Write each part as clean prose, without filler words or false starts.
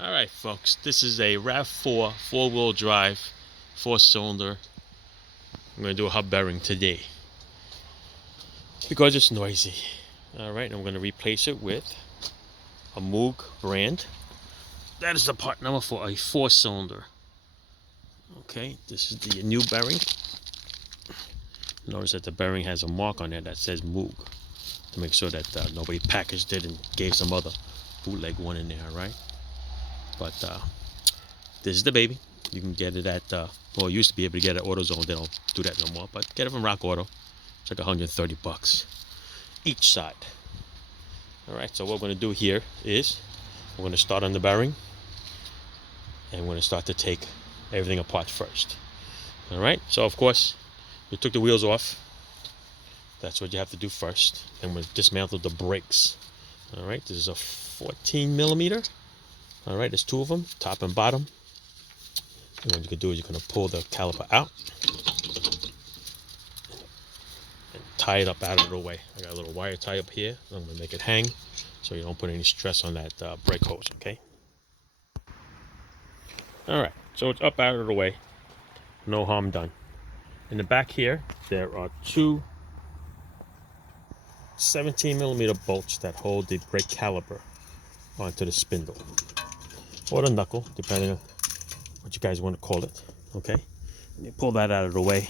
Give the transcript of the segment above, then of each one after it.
Alright folks, this is a Rav4 4-wheel drive 4-cylinder. I'm going to do a hub bearing today because it's noisy. Alright, I'm going to replace it with a Moog brand. That is the part number for a 4-cylinder. Okay, this is the new bearing. Notice that the bearing has a mark on it that says Moog to make sure that nobody packaged it and gave some other bootleg one in there, right? But this is the baby. You can get it at, well, you used to be able to get it at AutoZone. They don't do that no more. But get it from Rock Auto. It's like 130 bucks each side. All right, so what we're going to do here is we're going to start on the bearing. And we're going to start to take everything apart first. All right, so of course, we took the wheels off. That's what you have to do first. Then we'll dismantle the brakes. All right, this is a 14 millimeter. All right, there's two of them, top and bottom. And what you can do is you're going to pull the caliper out and tie it up out of the way. I got a little wire tie up here. I'm going to make it hang so you don't put any stress on that brake hose, okay? All right, so it's up out of the way. No harm done. In the back here, there are two 17 millimeter bolts that hold the brake caliper onto the spindle or the knuckle, depending on what you guys want to call it. Okay, and you pull that out of the way.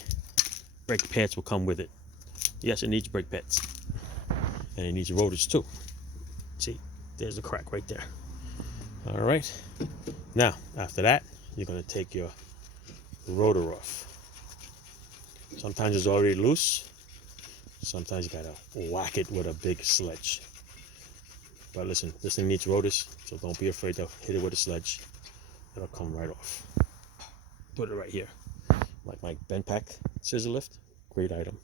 Brake pads will come with it. Yes, it needs brake pads, and it needs rotors too. See, there's a crack right there. All right, now after that, you're going to take your rotor off. Sometimes it's already loose. Sometimes you gotta whack it with a big sledge. But listen, this thing needs rotors, so don't be afraid to hit it with a sledge. It'll come right off. Put it right here. Like my bend pack scissor lift, great item.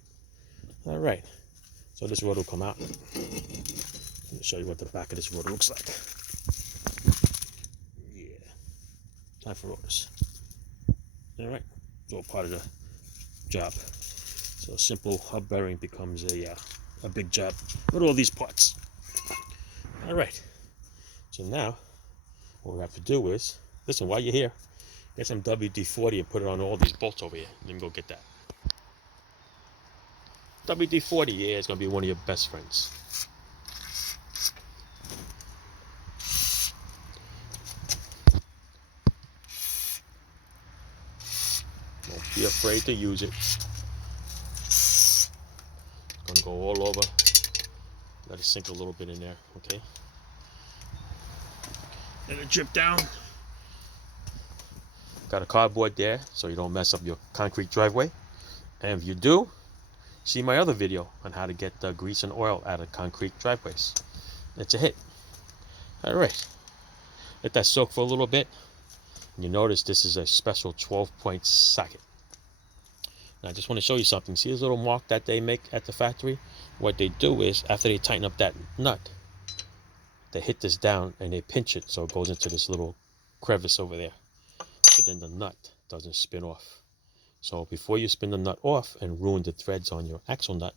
All right, so this rotor will come out. Let me show you what the back of this rotor looks like. Yeah, time for rotors. All right, it's all part of the job. So a simple hub bearing becomes a big job with all these parts. All right, so now what we have to do is, listen, while you're here, get some WD-40 and put it on all these bolts over here. Then go get that. WD-40, yeah, it's gonna be one of your best friends. Don't be afraid to use it. It's gonna go all over. Let it sink a little bit in there, okay? Let it drip down. Got a cardboard there so you don't mess up your concrete driveway. And if you do, see my other video on how to get the grease and oil out of concrete driveways. It's a hit. All right, let that soak for a little bit. You notice this is a special 12-point socket. Now I just want to show you something. See this little mark that they make at the factory? What they do is, after they tighten up that nut, they hit this down and they pinch it so it goes into this little crevice over there. So then the nut doesn't spin off. So before you spin the nut off and ruin the threads on your axle nut,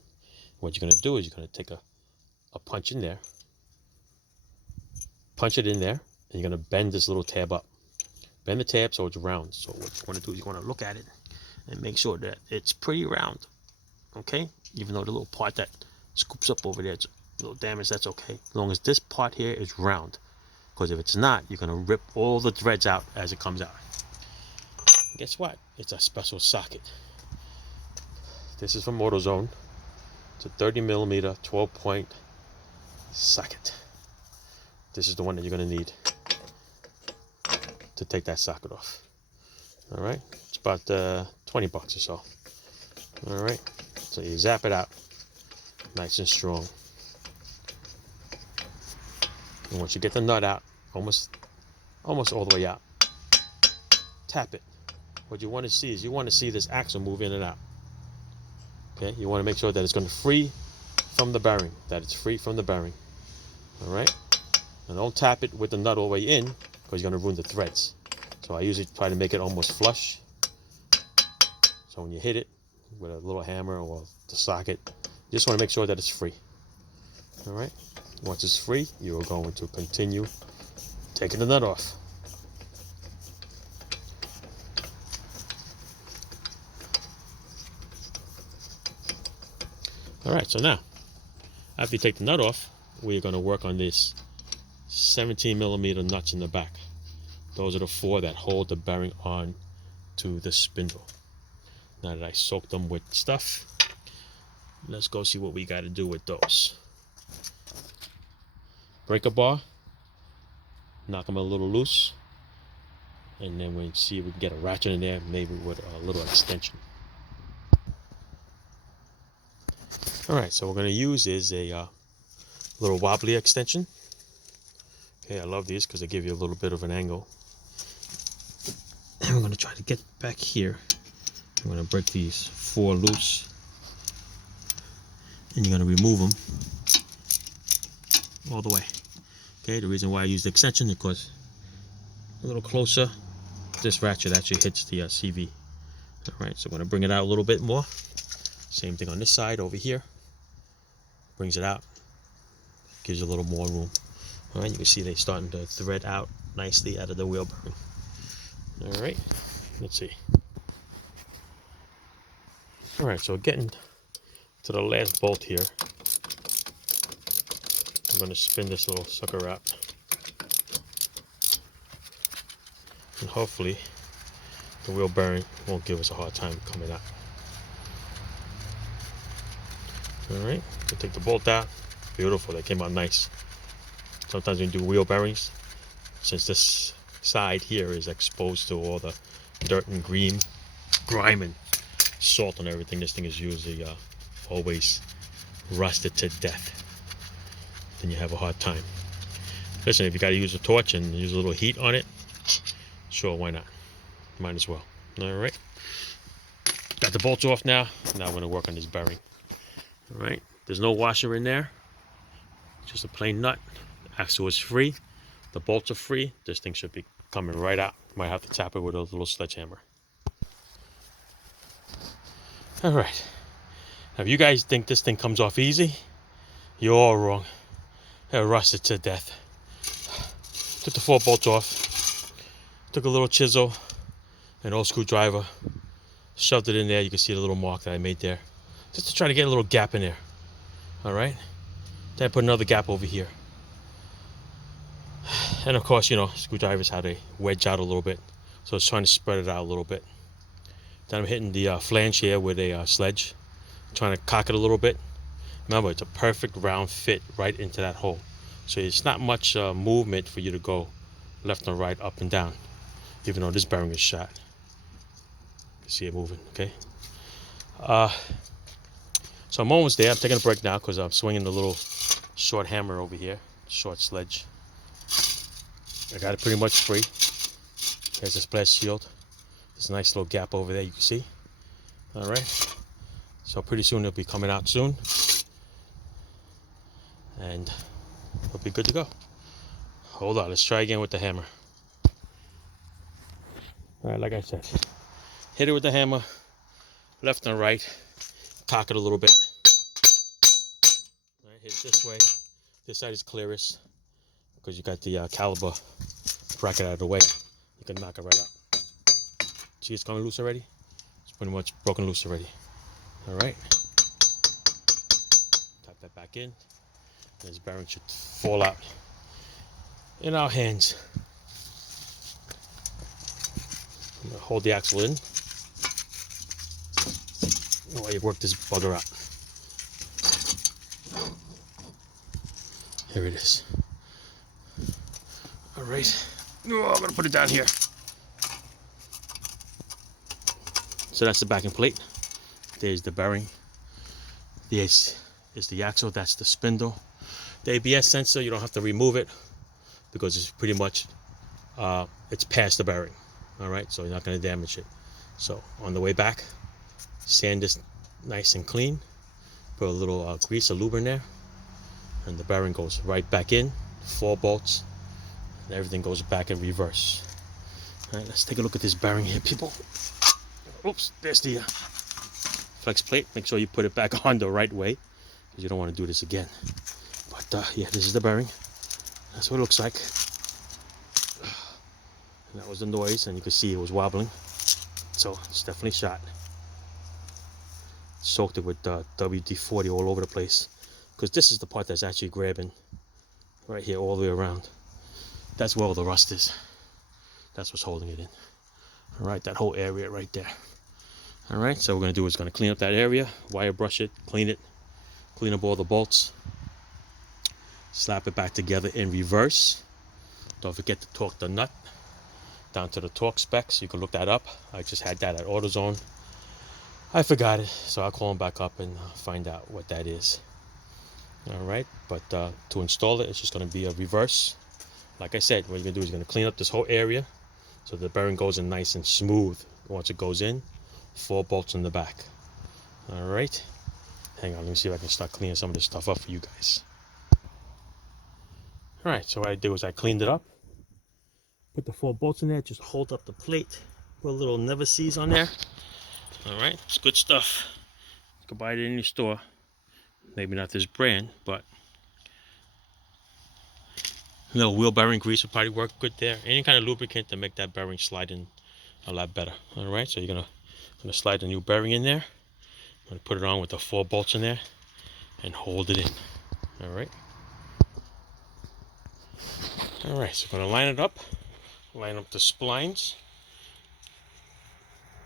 what you're going to do is you're going to take a punch in there, punch it in there, and you're going to bend this little tab up. Bend the tab so it's round. So what you want to do is you want to look at it and make sure that it's pretty round. Okay? Even though the little part that scoops up over there, it's a little damage, that's okay. As long as this part here is round. Because if it's not, you're going to rip all the threads out as it comes out. And guess what? It's a special socket. This is from AutoZone. It's a 30 millimeter 12-point socket. This is the one that you're going to need to take that socket off. All right, it's about 20 bucks or so. All right, so you zap it out nice and strong. And once you get the nut out, almost all the way out, tap it. What you want to see is you want to see this axle move in and out. Okay, you want to make sure that it's going to free from the bearing, All right, and don't tap it with the nut all the way in because you're going to ruin the threads. So I usually try to make it almost flush. So when you hit it with a little hammer or the socket, you just want to make sure that it's free. All right, once it's free, you are going to continue taking the nut off. All right, so now, after you take the nut off, we're gonna work on this 17mm nuts in the back. Those are the 4 that hold the bearing on to the spindle. Now that I soaked them with stuff, let's go see what we got to do with those. Break a bar, knock them a little loose, and then we see if we can get a ratchet in there, maybe with a little extension. All right, so what we're going to use is a little wobbly extension. Okay, I love these because they give you a little bit of an angle. And we're going to try to get back here. I'm going to break these 4 loose, and you're going to remove them all the way. Okay, the reason why I use the extension is because a little closer, this ratchet actually hits the CV. All right, so I'm going to bring it out a little bit more. Same thing on this side over here. Brings it out, gives you a little more room. All right, you can see they're starting to thread out nicely out of the wheel bearing. All right, let's see. All right, so getting to the last bolt here, I'm going to spin this little sucker out, and hopefully the wheel bearing won't give us a hard time coming out. All right, we'll take the bolt out. Beautiful, that came out nice. Sometimes when you do wheel bearings, since this side here is exposed to all the dirt and grime and salt and everything, this thing is usually always rusted to death. Then you have a hard time. Listen, if you got to use a torch and use a little heat on it, sure, why not? Might as well. All right, got the bolts off now. Now we're going to work on this bearing. All right, there's no washer in there, just a plain nut. The axle is free, the bolts are free. This thing should be coming right out. Might have to tap it with a little sledgehammer. All right, now if you guys think this thing comes off easy, you're all wrong. It rusted to death. Took the 4 bolts off, took a little chisel, an old screwdriver, shoved it in there. You can see the little mark that I made there, just to try to get a little gap in there. All right, then I put another gap over here. And of course, you know, screwdrivers, how they wedge out a little bit, so it's trying to spread it out a little bit. Then I'm hitting the flange here with a sledge, trying to cock it a little bit. Remember, it's a perfect round fit right into that hole, so it's not much movement for you to go left and right, up and down, even though this bearing is shot. You can see it moving. Okay, so I'm almost there. I'm taking a break now because I'm swinging the little short hammer over here, short sledge. I got it pretty much free. There's a splash shield. There's a nice little gap over there, you can see. All right, so pretty soon it'll be coming out soon, and it'll be good to go. Hold on, let's try again with the hammer. All right, like I said, hit it with the hammer, left and right, cock it a little bit. All right, hit it this way. This side is clearest because you got the caliper bracket out of the way. You can knock it right out. See, it's coming loose already. It's pretty much broken loose already. All right, tap that back in, and this bearing should fall out in our hands. I'm gonna hold the axle in while you work this bugger out. Here it is. All right, oh, I'm gonna put it down here. So that's the backing plate. There's the bearing. This is the axle. That's the spindle. The ABS sensor, you don't have to remove it because it's pretty much it's past the bearing. All right, so you're not going to damage it. So on the way back, sand this nice and clean. Put a little grease or lube in there, and the bearing goes right back in. 4 bolts, and everything goes back in reverse. All right, let's take a look at this bearing here, people. Oops, there's the flex plate. Make sure you put it back on the right way because you don't want to do this again. But yeah, this is the bearing. That's what it looks like. And that was the noise, and you can see it was wobbling. So it's definitely shot. soaked it with WD-40 all over the place, because this is the part that's actually grabbing right here all the way around. That's where all the rust is. That's what's holding it in. All right, that whole area right there. All right, so what we're gonna do is gonna clean up that area, wire brush it, clean up all the bolts, slap it back together in reverse. Don't forget to torque the nut down to the torque specs. You can look that up. I just had that at AutoZone. I forgot it, so I'll call them back up and find out what that is. All right, but to install it, it's just going to be a reverse. Like I said, what you're going to do is you're going to clean up this whole area so the bearing goes in nice and smooth. Once it goes in, 4 bolts in the back. All right, hang on, let me see if I can start cleaning some of this stuff up for you guys. All right, so what I did was I cleaned it up, put the 4 bolts in there, just hold up the plate, put a little never sees on there. All right, it's good stuff. You can buy it in your store. Maybe not this brand, but a little wheel bearing grease would probably work good there. Any kind of lubricant to make that bearing slide in a lot better. All right, so you're gonna slide the new bearing in there. I'm gonna put it on with the 4 bolts in there and hold it in. All right. All right, so I'm gonna line it up. Line up the splines.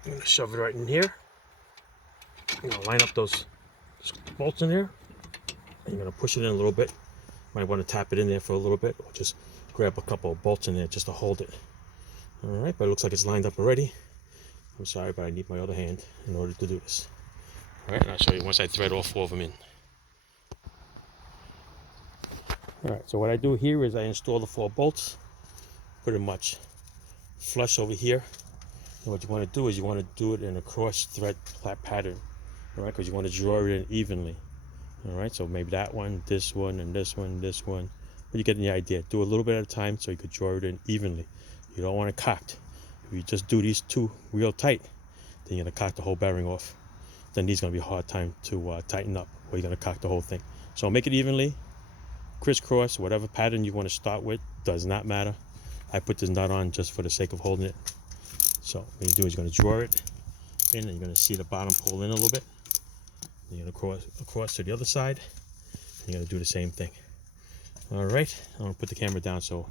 I'm gonna shove it right in here. I'm gonna line up those bolts in there. And you're gonna push it in a little bit. Might want to tap it in there for a little bit, or just grab a couple of bolts in there just to hold it. All right, but it looks like it's lined up already. I'm sorry, but I need my other hand in order to do this. All right, and I'll show you once I thread all 4 of them in. All right, so what I do here is I install the 4 bolts pretty much flush over here. And what you want to do is you want to do it in a cross thread pattern, all right, because you want to draw it in evenly. All right, so maybe that one, this one, and this one, this one. But you get the idea. Do a little bit at a time so you could draw it in evenly. You don't want it cocked. If you just do these 2 real tight, then you're gonna cock the whole bearing off. Then these gonna be a hard time to tighten up, or you're gonna cock the whole thing. So make it evenly, crisscross, whatever pattern you want to start with, does not matter. I put this nut on just for the sake of holding it. So what you do is you're gonna draw it in, and you're gonna see the bottom pull in a little bit. You're going to cross to the other side, and you're going to do the same thing. All right, I'm going to put the camera down so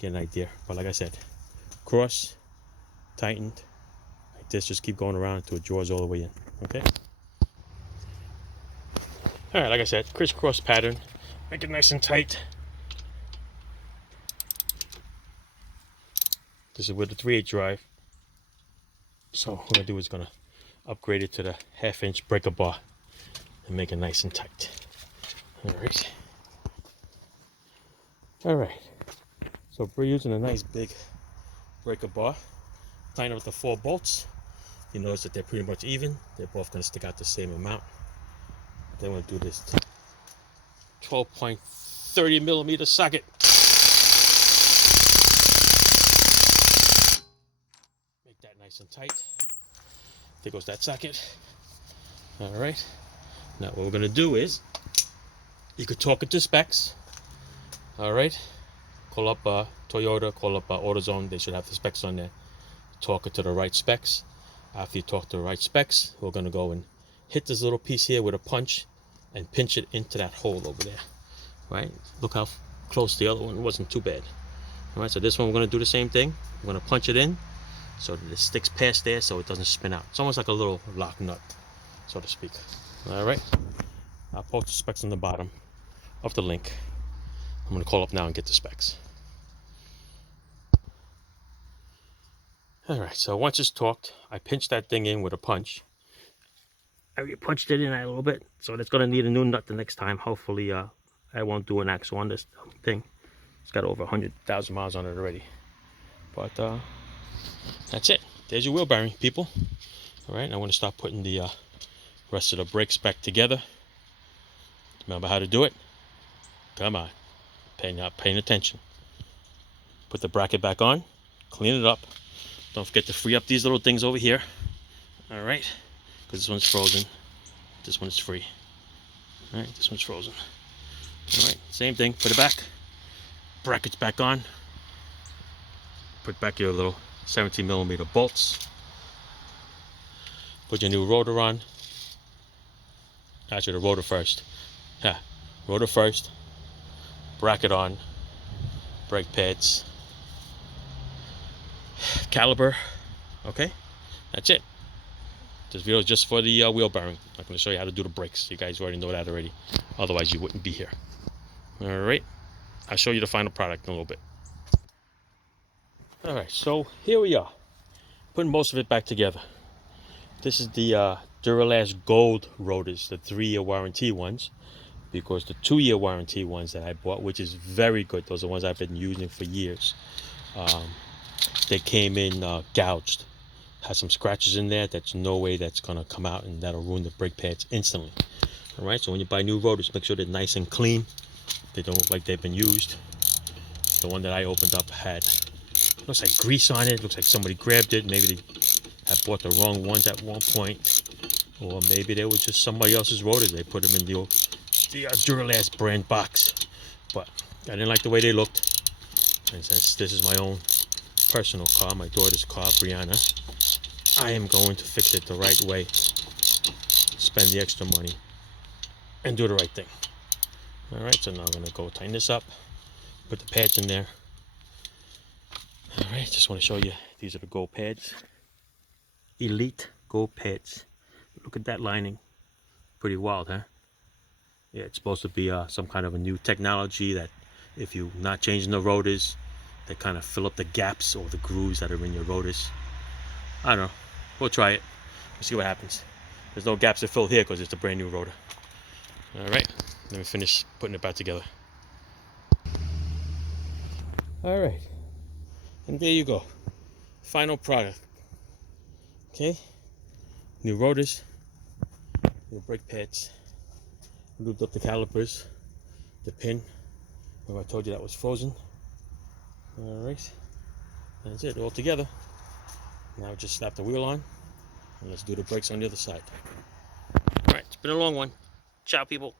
get an idea. But like I said, cross, tightened, like this, just keep going around until it draws all the way in, okay? All right, like I said, crisscross pattern, make it nice and tight. This is with the 3/8 drive. So what I'm going to do is going to upgrade it to the 1/2-inch breaker bar and make it nice and tight. All right, so we're using a nice big breaker bar. Tighten up the 4 bolts. You notice that they're pretty much even. They're both going to stick out the same amount. Then we'll do this 12.30 millimeter socket. Make that nice and tight. There goes that socket. All right. Now what we're going to do is, you could torque it to specs. All right. Call up Toyota, call up AutoZone. They should have the specs on there. Torque it to the right specs. After you torque to the right specs, we're going to go and hit this little piece here with a punch and pinch it into that hole over there. Right. Look how close the other one wasn't too bad. All right. So this one we're going to do the same thing. We're going to punch it in so that it sticks past there so it doesn't spin out. It's almost like a little lock nut, so to speak. All right, I'll post the specs on the bottom of the link. I'm going to call up now and get the specs. All right, so once it's torqued, I pinched that thing in with a punch. I punched it in a little bit, so it's going to need a new nut the next time. Hopefully, I won't do an axle on this thing. It's got over 100,000 miles on it already. But that's it. There's your wheel bearing, people. All right, I want to start putting the rest of the brakes back together. Remember how to do it? Come on, paying attention. Put the bracket back on, clean it up. Don't forget to free up these little things over here. All right, because this one's frozen. This one's free. All right, this one's frozen. All right, same thing. Put it back. Brackets back on. Put back your little 17 millimeter bolts. Put your new rotor on. Actually, the rotor first. Yeah, rotor first. Bracket on. Brake pads. Caliper. Okay, that's it. This video is just for the wheel bearing. I'm not going to show you how to do the brakes. You guys already know that already. Otherwise, you wouldn't be here. All right, I'll show you the final product in a little bit. All right, so here we are, putting most of it back together. This is the Duralast Gold rotors, the 3-year warranty ones, because the 2-year warranty ones that I bought, which is very good, those are ones I've been using for years, they came in gouged. Has some scratches in there that's no way that's going to come out, and that'll ruin the brake pads instantly. All right, so when you buy new rotors, make sure they're nice and clean. They don't look like they've been used. The one that I opened up had, looks like grease on it. Looks like somebody grabbed it. Maybe they had bought the wrong ones at one point, or maybe they were just somebody else's rotors. They put them in the Duralast brand box, but I didn't like the way they looked. And since this is my own personal car, my daughter's car, Brianna, I am going to fix it the right way, spend the extra money, and do the right thing. All right, so now I'm going to go tighten this up, put the pads in there. All right, just want to show you, these are the gold pads. Elite gold pads. Look at that lining. Pretty wild, huh? Yeah, it's supposed to be some kind of a new technology that if you're not changing the rotors, they kind of fill up the gaps or the grooves that are in your rotors. I don't know. We'll try it. We'll see what happens. There's no gaps to fill here because it's a brand new rotor. All right, let me finish putting it back together. All right, and there you go. Final product. Okay, new rotors, new brake pads, lubed up the calipers, the pin where I told you that was frozen. All right, that's it all together. Now just slap the wheel on, and let's do the brakes on the other side. All right, it's been a long one. Ciao, people.